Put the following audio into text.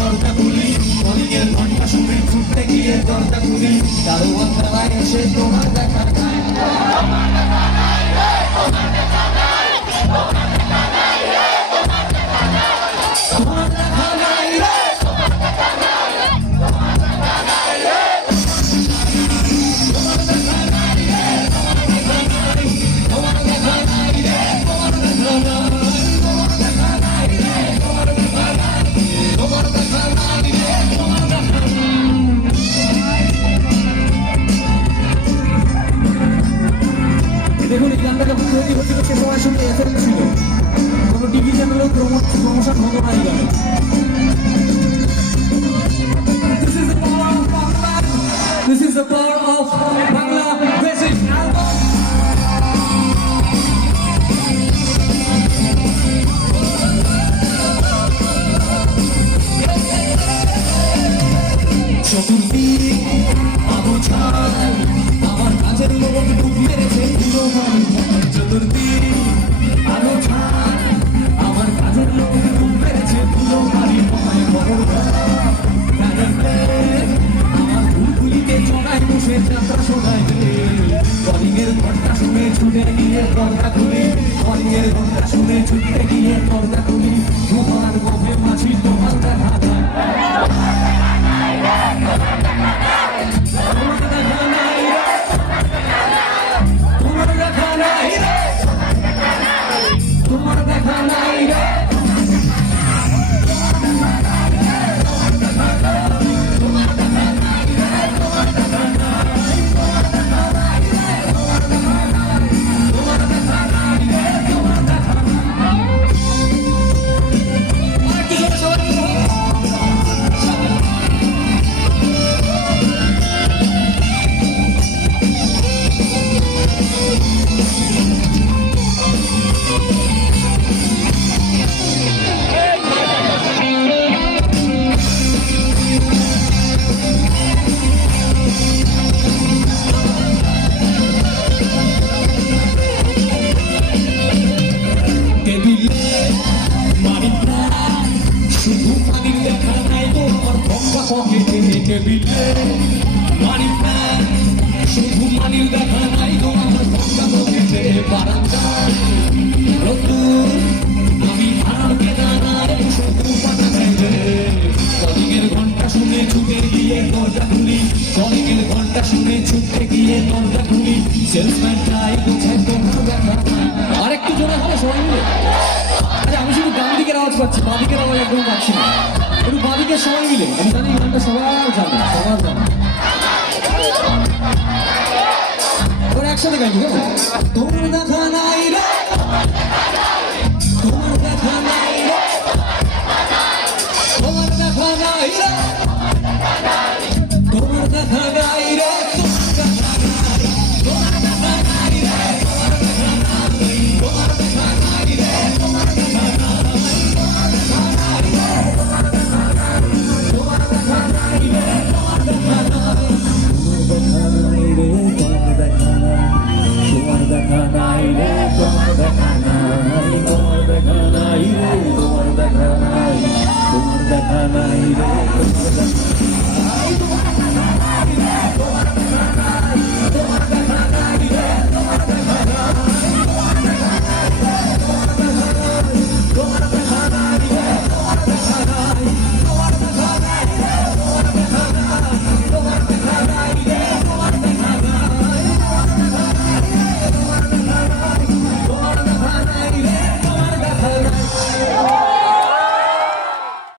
দরজা খুলি, কলিংয়ের ঘন্টা শুনে ছুটতে গিয়ে দরজা খুলি, দারোয়ান বেলায় এসে তোমার দেখা নাই, তোমার দেখা নাই রে, তোমার দেখা নাই, তোমার দেখা নাই রে, তোমার দেখা নাই, তোমার দেখা নাই রে, তোমার দেখা নাই, তোমার দেখা নাই রে, তোমার দেখা নাই রে, তোমার দেখা নাই রে, তোমার দেখা নাই, তোমার দেখা নাই রে, তোমার দেখা নাই, তোমার দেখা নাই রে, তোমার দেখা নাই। দেখুন এই গানটা যখন তৈরি হচ্ছিল সে সময় শুধু এফএম ছিল, কোনো টিভি চ্যানেলেও প্রমোশন হতো না এই গানে। This is the power of Bangla Basic album. চতুর্দিক আবু ছাদ, আমার কাজের লোক ডুব মেরেছে পুরো মন। চতুর্দিক আবু ছাদ, আমার কাজের লোক ডুব মেরেছে পুরো বাড়ি ময় বড় আমার ভুলভুলিতে চড়াই বসে যাত্রা শোনায়, কলিংয়ের ঘন্টা শুনে ছুটে গিয়ে দরজা খুলি, কলিংয়ের ঘন্টা শুনে ছুটে গিয়ে দরজা খুলি, তোমার মুখে মাছি তোমার দেখা যায়, তোমার দেখা নাই রে, তোমার দেখা নাই রে, তোমার দেখা নাই রে, শুধু পানির দেখা নাই তোমার ভঙ্গা পকেটে টেবিলে, মানি প্যান শুধু মানির দেখা নাই তোমার ভঙ্গা পকেটে বারান্দায়, রোদ্দুর আমি ভাড়ার কেদারায় শুধু পাতা খাইলে, কলিংয়ের ঘন্টা শুনে ছুটে গিয়ে দরজা খুলি, কলিংয়ের ঘন্টা শুনে ছুটে গিয়ে দরজা খুলি, সেলসম্যানটাই বোঝায় তোমার দেখা নাই। আর একটু জোরে হবে সবাই মিলে। আচ্ছা আমি শুধু ডান দিকের আওয়াজ পাচ্ছি, বাঁ দিকের আওয়াজ একদম পাচ্ছি না, একটু বাঁ দিকের সবাই মিলে। আমি জানি এই গানটা সবার জানে, সবার জানে, ওরা একসাথে গাইবি কেমন? তোমার দেখা নাই রে,